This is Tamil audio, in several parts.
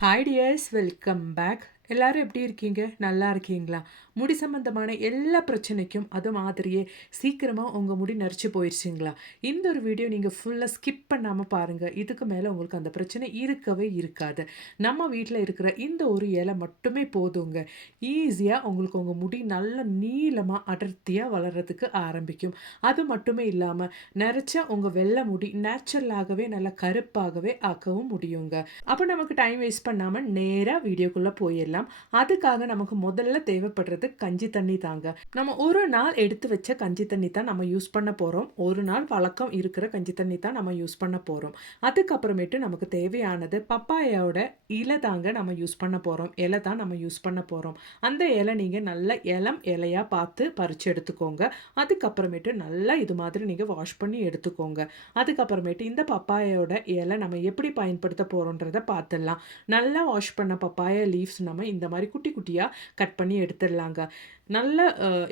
Hi dears, welcome back. எல்லாரும் எப்படி இருக்கீங்க? நல்லா இருக்கீங்களா? முடி சம்பந்தமான எல்லா பிரச்சனைக்கும் அது மாதிரியே சீக்கிரமாக உங்கள் முடி நரிச்சு போயிடுச்சிங்களா இந்த ஒரு வீடியோ நீங்கள் ஃபுல்லாக ஸ்கிப் பண்ணாமல் பாருங்கள் இதுக்கு மேலே உங்களுக்கு அந்த பிரச்சனை இருக்கவே இருக்காது. நம்ம வீட்டில் இருக்கிற இந்த ஒரு இலை மட்டுமே போதுங்க. ஈஸியாக உங்களுக்கு உங்கள் முடி நல்ல நீளமாக அடர்த்தியாக வளர்கிறதுக்கு ஆரம்பிக்கும். அது மட்டுமே இல்லாமல் நரைச்சா உங்கள் வெள்ளை முடி நேச்சுரலாகவே நல்லா கருப்பாகவே ஆக்கவும் முடியுங்க. அப்போ நமக்கு டைம் வேஸ்ட் பண்ணாமல் நேராக வீடியோக்குள்ளே போயிடலாம். அதுக்காக நமக்கு முதல்ல தேவைப்படுறது கஞ்சி தண்ணி தாங்க. நம்ம ஒரு நாள் எடுத்து வச்ச கஞ்சி தண்ணி தான் நம்ம யூஸ் பண்ண போகிறோம் ஒரு நாள் வழக்கம் இருக்கிற கஞ்சி தண்ணி தான் நம்ம யூஸ் பண்ண போகிறோம் அதுக்கப்புறமேட்டு நமக்கு தேவையானது பப்பாயோட இலை தாங்க நம்ம யூஸ் பண்ண போகிறோம் இலை தான் நம்ம யூஸ் பண்ண போகிறோம் அந்த இலை நீங்கள் நல்ல இளம் இலையாக பார்த்து பறித்து எடுத்துக்கோங்க. அதுக்கப்புறமேட்டு நல்லா இது மாதிரி நீங்கள் வாஷ் பண்ணி எடுத்துக்கோங்க. அதுக்கப்புறமேட்டு இந்த பப்பாயோட இலை நம்ம எப்படி பயன்படுத்த போகிறோன்றதை பார்த்துடலாம். நல்லா வாஷ் பண்ண பப்பாயா லீவ்ஸ் நம்ம இந்த மாதிரி குட்டி குட்டியாக கட் பண்ணி எடுத்துடலாங்க. நல்ல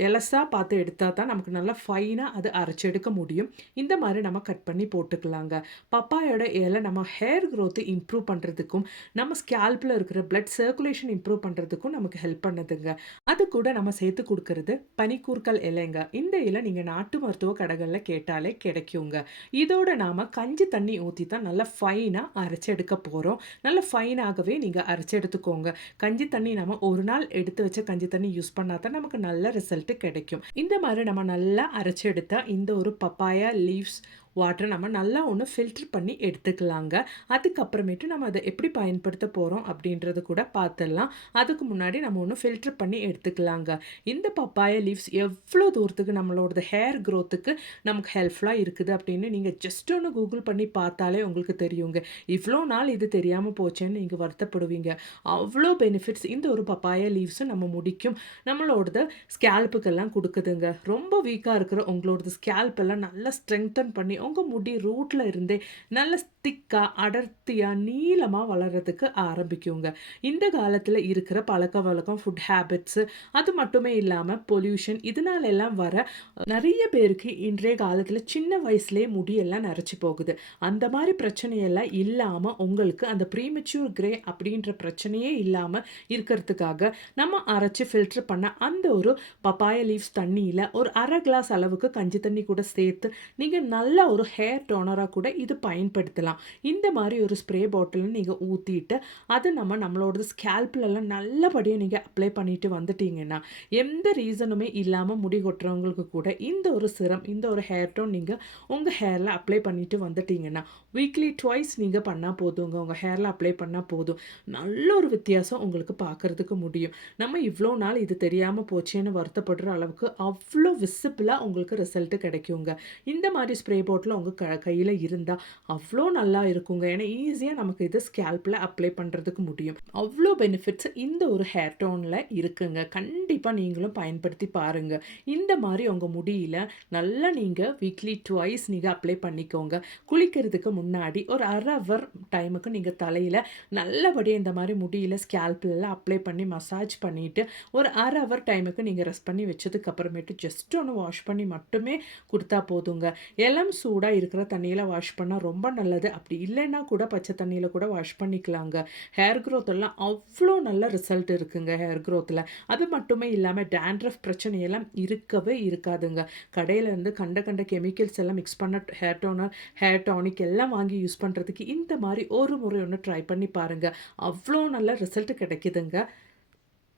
எலசாக பார்த்து எடுத்தால் தான் நமக்கு நல்லா ஃபைனாக அது அரைச்சி எடுக்க முடியும். இந்த மாதிரி நம்ம கட் பண்ணி போட்டுக்கலாங்க. பப்பாயோட இலை நம்ம ஹேர் க்ரோத்து இம்ப்ரூவ் பண்ணுறதுக்கும் நம்ம ஸ்கேல்பில் இருக்கிற பிளட் சர்க்குலேஷன் இம்ப்ரூவ் பண்ணுறதுக்கும் நமக்கு ஹெல்ப் பண்ணுதுங்க. அது கூட நம்ம சேர்த்து கொடுக்கறது பனிக்கூர்க்கல் இலைங்க. இந்த இலை நீங்கள் நாட்டு மருத்துவ கடைகளில் கேட்டாலே கிடைக்குங்க. இதோட நாம் கஞ்சி தண்ணி ஊற்றி தான் நல்லா ஃபைனாக அரைச்சி எடுக்க போகிறோம் நல்ல ஃபைனாகவே நீங்கள் அரைச்சி எடுத்துக்கோங்க. கஞ்சி தண்ணி நம்ம ஒரு நாள் எடுத்து வச்ச கஞ்சி தண்ணி யூஸ் பண்ணால் தான் நமக்கு நல்ல ரிசல்ட் கிடைக்கும். இந்த மாதிரி நம்ம நல்லா அரைச்சி எடுத்தா இந்த ஒரு பப்பாயா லீவ்ஸ் வாட்டரை நம்ம நல்லா ஒன்று ஃபில்டர் பண்ணி எடுத்துக்கலாங்க. அதுக்கப்புறமேட்டு நம்ம அதை எப்படி பயன்படுத்த போகிறோம் அப்படின்றது கூட பார்த்துடலாம் அதுக்கு முன்னாடி நம்ம ஒன்று ஃபில்டர் பண்ணி எடுத்துக்கலாங்க. இந்த பப்பாய லீவ்ஸ் எவ்வளோ தூரத்துக்கு நம்மளோட ஹேர் க்ரோத்துக்கு நமக்கு ஹெல்ப்ஃபுல்லாக இருக்குது அப்படின்னு நீங்கள் ஜஸ்ட் ஒன்று கூகுள் பண்ணி பார்த்தாலே உங்களுக்கு தெரியுங்க. இவ்வளோ நாள் இது தெரியாமல் போச்சேன்னு நீங்கள் வருத்தப்படுவீங்க. அவ்வளோ பெனிஃபிட்ஸ் இந்த ஒரு பப்பாய லீவ்ஸும் நம்ம முடிக்கும். நம்மளோடது ஸ்கேல்ப்புக்கெல்லாம் கொடுக்குதுங்க. ரொம்ப வீக்காக இருக்கிற உங்களோடது ஸ்கேல்ப்பெல்லாம் நல்லா ஸ்ட்ரெங்தன் பண்ணி உங்கள் முடி ரூட்டில் இருந்தே. நல்ல திக்காக அடர்த்தியாக நீளமாக வளர்கிறதுக்கு ஆரம்பிக்குங்க. இந்த காலத்தில் இருக்கிற பழக்க வழக்கம் ஃபுட் ஹேபிட்ஸு அது மட்டுமே இல்லாமல் பொல்யூஷன் இதனால எல்லாம் வர நிறைய பேருக்கு இன்றைய காலத்தில் சின்ன வயசுலேயே முடியெல்லாம் நரைச்சி போகுது. அந்த மாதிரி பிரச்சனையெல்லாம் இல்லாமல் உங்களுக்கு அந்த ப்ரீமெச்சூர் கிரே அப்படின்ற பிரச்சனையே இல்லாமல் இருக்கிறதுக்காக நம்ம அரைச்சி ஃபில்டர் பண்ண அந்த ஒரு பப்பாய லீவ்ஸ் தண்ணியில் ஒரு அரை கிளாஸ் அளவுக்கு கஞ்சி தண்ணி கூட சேர்த்து நீங்கள் நல்ல ஒரு ஹேர் டோனராக கூட இது பயன்படுத்தலாம். இந்த மாதிரி ஒரு ஸ்ப்ரே பாட்டில் நீங்கள் ஊற்றிட்டு அது நம்ம நம்மளோட ஸ்கேல்ப்லலாம் நல்லபடியாக நீங்கள் அப்ளை பண்ணிட்டு வந்துட்டீங்கன்னா எந்த ரீசனுமே இல்லாமல் முடி கொட்டுறவங்களுக்கு கூட இந்த ஒரு சிரம் இந்த ஒரு ஹேர் டோன் நீங்கள் உங்கள் ஹேரில் அப்ளை பண்ணிட்டு வந்துட்டீங்கன்னா வீக்லி ட்வைஸ் நீங்கள் பண்ணால் போதுங்க. உங்கள் ஹேரில் அப்ளை பண்ணால் போதும். நல்ல ஒரு வித்தியாசம் உங்களுக்கு பார்க்குறதுக்கு முடியும். நம்ம இவ்வளோ நாள் இது தெரியாமல் போச்சேன்னு வருத்தப்படுற அளவுக்கு அவ்வளோ விசிபிளாக உங்களுக்கு ரிசல்ட்டு கிடைக்குங்க. இந்த மாதிரி ஸ்ப்ரே பாட்டில் உங்கள் க கையில் இருந்தால் அவ்வளோ நல்லா இருக்குங்க. ஏன்னா ஈஸியாக நமக்கு இது ஸ்கேல்பில் அப்ளை பண்ணுறதுக்கு முடியும். அவ்வளோ பெனிஃபிட்ஸ் இந்த ஒரு ஹேர் டோனில் இருக்குங்க. கண்டிப்பாக நீங்களும் பயன்படுத்தி பாருங்கள் இந்த மாதிரி உங்கள் முடியில் நல்லா நீங்கள் வீக்லி ட்வைஸ் நீங்கள் அப்ளை பண்ணிக்கோங்க. குளிக்கிறதுக்கு முன்னாடி ஒரு அரை ஹவர் டைமுக்கு நீங்கள் தலையில் நல்லபடியாக இந்த மாதிரி முடியில் ஸ்கேல்பிலெலாம் அப்ளை பண்ணி மசாஜ் பண்ணிவிட்டு ஒரு அரை ஹவர் டைமுக்கு நீங்கள் ரெஸ்ட் பண்ணி வச்சதுக்கு அப்புறமேட்டு ஜஸ்ட் ஒன்று வாஷ் பண்ணி மட்டுமே கொடுத்தா போதுங்க. இளம் சூடாக இருக்கிற தண்ணியில் வாஷ் பண்ணால் ரொம்ப நல்லது. அப்படி இல்லைன்னா கூட பச்சை தண்ணியில் கூட வாஷ் பண்ணிக்கலாங்க. ஹேர் க்ரோத் எல்லாம் அவ்வளோ நல்ல ரிசல்ட் இருக்குங்க ஹேர் க்ரோத்தில் அது மட்டுமே இல்லாமல் டேண்ட்ரஃப் பிரச்சனையெல்லாம் இருக்கவே இருக்காதுங்க. கடையிலேருந்து கண்ட கண்ட கெமிக்கல்ஸ் எல்லாம் மிக்ஸ் பண்ண ஹேர் டோனர் ஹேர் டானிக் எல்லாம் வாங்கி யூஸ் பண்ணுறதுக்கு இந்த மாதிரி ஒரு முறை ஒன்று ட்ரை பண்ணி பாருங்கள் அவ்வளோ நல்ல ரிசல்ட் கிடைக்குதுங்க.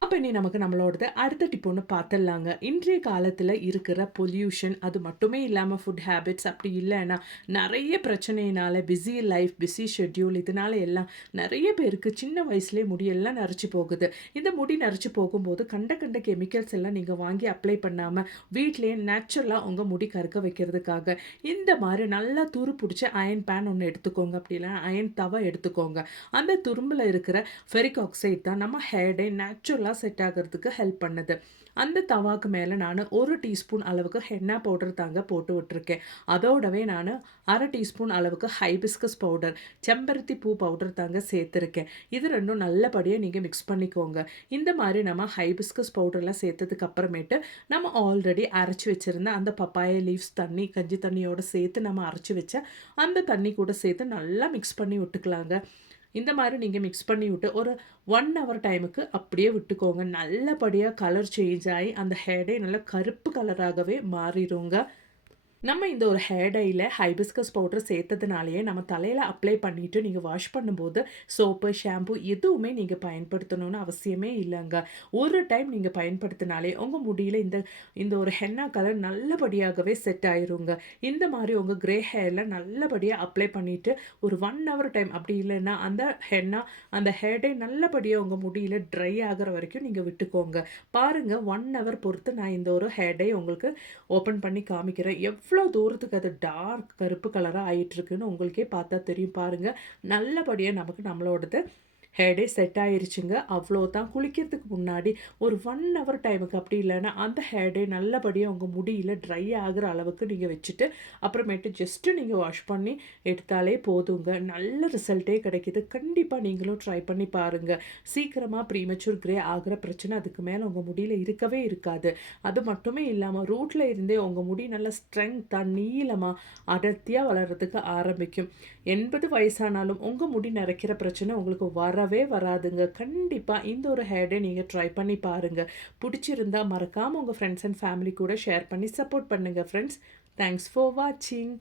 அப்போ நீ நமக்கு நம்மளோடது அடுத்த டிப் ஒன்று பார்த்துடலாங்க இன்றைய காலத்தில் இருக்கிற பொல்யூஷன் அது மட்டுமே இல்லாமல் ஃபுட் ஹேபிட்ஸ் அப்படி இல்லைன்னா நிறைய பிரச்சனையினால பிஸி லைஃப் பிஸி ஷெட்யூல் இதனால எல்லாம் நிறைய பேருக்கு சின்ன வயசுலேயே முடியெல்லாம் நரைச்சி போகுது. இந்த முடி நரைச்சி போகும்போது கண்ட கண்ட கெமிக்கல்ஸ் எல்லாம் நீங்கள் வாங்கி அப்ளை பண்ணாமல் வீட்லேயே நேச்சுரலாக உங்கள் முடி கருக்க வைக்கிறதுக்காக இந்த மாதிரி நல்லா துரு பிடிச்ச அயன் பேன் ஒன்று எடுத்துக்கோங்க. அப்படி இல்லைன்னா அயன் தவ எடுத்துக்கோங்க. அந்த துரும்பில் இருக்கிற ஃபெரிக் ஆக்சைட் தான் நம்ம ஹேர்டே நேச்சுரலாக செட் ஆகிறதுக்கு ஹெல்ப் பண்ணுது. அந்த தவாக்கு மேலே நான் ஒரு டீஸ்பூன் அளவுக்கு ஹென்னா பவுடர் தாங்க போட்டு விட்டுருக்கேன். அதோடவே நான் அரை டீஸ்பூன் அளவுக்கு ஹைபிஸ்கஸ் பவுடர் செம்பருத்தி பூ பவுடர் தாங்க சேர்த்துருக்கேன். இது ரெண்டும் நல்லபடியாக நீங்கள் மிக்ஸ் பண்ணிக்கோங்க. இந்த மாதிரி நம்ம ஹைபிஸ்கஸ் பவுடர்லாம் சேர்த்ததுக்கு அப்புறமேட்டு நம்ம ஆல்ரெடி அரைச்சி வச்சுருந்த அந்த பப்பாய லீவ்ஸ் தண்ணி கஞ்சி தண்ணியோடு சேர்த்து நம்ம அரைச்சி வச்ச அந்த தண்ணி கூட சேர்த்து நல்லா மிக்ஸ் பண்ணி விட்டுக்கலாங்க. இந்த மாதிரி நீங்கள் மிக்ஸ் பண்ணி விட்டு ஒரு ஒன் ஹவர் டைமுக்கு அப்படியே விட்டுக்கோங்க. நல்லபடியாக கலர் சேஞ்ச் ஆகி அந்த ஹேடே நல்லா கருப்பு கலராகவே மாறிடுங்க. நம்ம இந்த ஒரு ஹேர் டையில் ஹைபிஸ்கஸ் பவுடர் சேர்த்ததுனாலேயே நம்ம தலையில் அப்ளை பண்ணிவிட்டு நீங்கள் வாஷ் பண்ணும்போது சோப்பு ஷாம்பு எதுவுமே நீங்கள் பயன்படுத்தணும்னு அவசியமே இல்லைங்க. ஒரு டைம் நீங்கள் பயன்படுத்தினாலே உங்கள் முடியில் இந்த இந்த ஒரு ஹென்னா கலர் நல்லபடியாகவே செட் ஆயிருங்க. இந்த மாதிரி உங்கள் க்ரே ஹேரில் நல்லபடியாக அப்ளை பண்ணிவிட்டு ஒரு ஒன் ஹவர் டைம் அப்படி இல்லைன்னா அந்த ஹென்னா அந்த ஹேர் டை நல்லபடியாக உங்கள் முடியில் ட்ரை ஆகிற வரைக்கும் நீங்கள் விட்டுக்கோங்க. பாருங்கள் ஒன் ஹவர் பொறுத்து நான் இந்த ஒரு ஹேர் டை உங்களுக்கு ஓப்பன் பண்ணி காமிக்கிறேன். எவ் எவ்வளோ தூரத்துக்கு அது டார்க் கருப்பு கலராக ஆகிட்டுருக்குன்னு உங்களுக்கே பார்த்தா தெரியும் பாருங்கள் நல்லபடியாக நமக்கு நம்மளோடது ஹேடே செட் ஆயிருச்சுங்க. அவ்வளோ தான் குளிக்கிறதுக்கு முன்னாடி ஒரு ஒன் ஹவர் டைமுக்கு அப்படி இல்லைன்னா அந்த ஹேடே நல்லபடியாக உங்கள் முடியில் ட்ரை ஆகிற அளவுக்கு நீங்கள் வச்சுட்டு அப்புறமேட்டு ஜஸ்ட்டு நீங்கள் வாஷ் பண்ணி எடுத்தாலே போதுங்க. நல்ல ரிசல்ட்டே கிடைக்கிது. கண்டிப்பாக நீங்களும் ட்ரை பண்ணி பாருங்கள் சீக்கிரமாக ப்ரீமெச்சூர் கிரே ஆகிற பிரச்சனை அதுக்கு மேலே உங்கள் முடியில் இருக்கவே இருக்காது. அது மட்டுமே இல்லாமல் ரூட்டில் இருந்தே உங்கள் முடி நல்ல ஸ்ட்ரென்த்தாக நீளமாக அடர்த்தியாக வளர்கிறதுக்கு ஆரம்பிக்கும். எண்பது வயசானாலும் உங்கள் முடி நிறைக்கிற பிரச்சனை உங்களுக்கு வர வரவே வராதுங்க. கண்டிப்பாக இந்த ஒரு ஹேடை நீங்கள் ட்ரை பண்ணி பாருங்கள் பிடிச்சிருந்தா மறக்காமல் உங்கள் ஃப்ரெண்ட்ஸ் அண்ட் ஃபேமிலி கூட ஷேர் பண்ணி சப்போர்ட் பண்ணுங்கள் ஃப்ரெண்ட்ஸ் தேங்க்ஸ் ஃபார் வாட்சிங்